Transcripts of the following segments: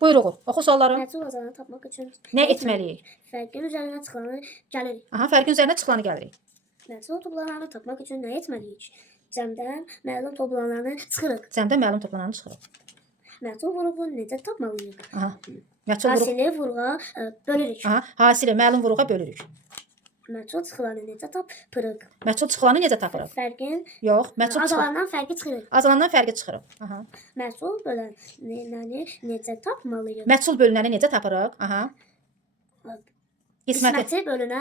Buyur oğul. Oxu sualları. Məcbur azanı tapmaq üçün Nə etməliyik? Fərqin üzərinə çıxanı gəlirik. Aha, fərqin üzərinə çıxılanı gəlirik. Məcbur toplananı tapmaq üçün nə etməliyik? Cəmdən məlum toplananı çıxırıq. Cəmdə məlum toplananı çıxırıq. Məcbur vuruğu necə tapmalıyıq? Aha. Məchul vuruq. Hasili vuruğa bölürük. Aha, hasili məlum vuruğa bölürük. Məcbur çıxılanı necə tapırıq? Məchul çıxılanı necə tapırıq? Fərqin Yox, məchul çıxılanı. azalandan fərqi çıxırıq. Azalandan fərqi çıxırıq. Aha. Məcbur bölənəni necə tapmalıyıq? Məchul bölünəni necə tapırıq? Aha. Qisməti Qisməti bölənə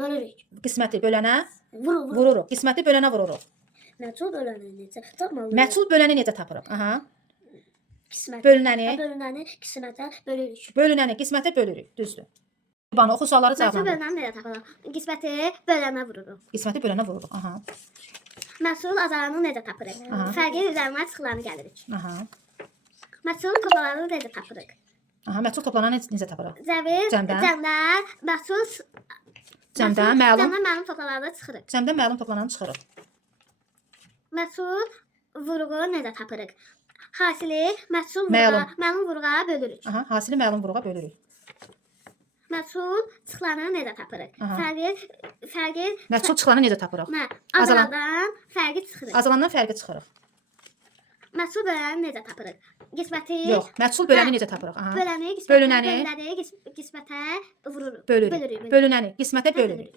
bölürük. qisməti bölənə Vururuq. vururuq. Qisməti bölənə vururuq. Məcbur bölənəni necə tapmalıyıq? Məchul böləni necə tapırıq? Aha. Qismət. Bölünəni qismətə bölürük. bölünəni qismətə bölürük. Düzdür. Bana oxu sualları Məcbur cavablandır. bölənəni necə tapırıq? Qisməti bölənə vururuq. Qisməti bölənə vururuq. Aha. Məhsul azalanı necə tapırıq? Aha. Fərqin üzərinə çıxılanı gəlirik. Aha. Məhsul toplalanı necə tapırıq? Aha, məchul toplananı necə tapırıq? Cəmdən məhsul Cəmdən məlum məlum toplalanı çıxırıq. Cəmdə məlum toplananı çıxırıq. Məhsul vuruğu necə tapırıq? Hasili məhsul Məlum. məlum vuruğa bölürük. Aha, hasili məlum vuruğa bölürük. Məhsul çıxılanı necə tapırıq? Aha. Fərqi Məchul çıxılanı necə tapırıq? azalandan fərqi çıxırıq. Azalandan fərqi çıxırıq. Məhsul bölənəni necə tapırıq? Qisməti Yox, məchul böləni necə tapırıq? Aha. bölənəni Bölünəni qismətə vururuq. Bölürük. Bölünəni qismətə bölürük.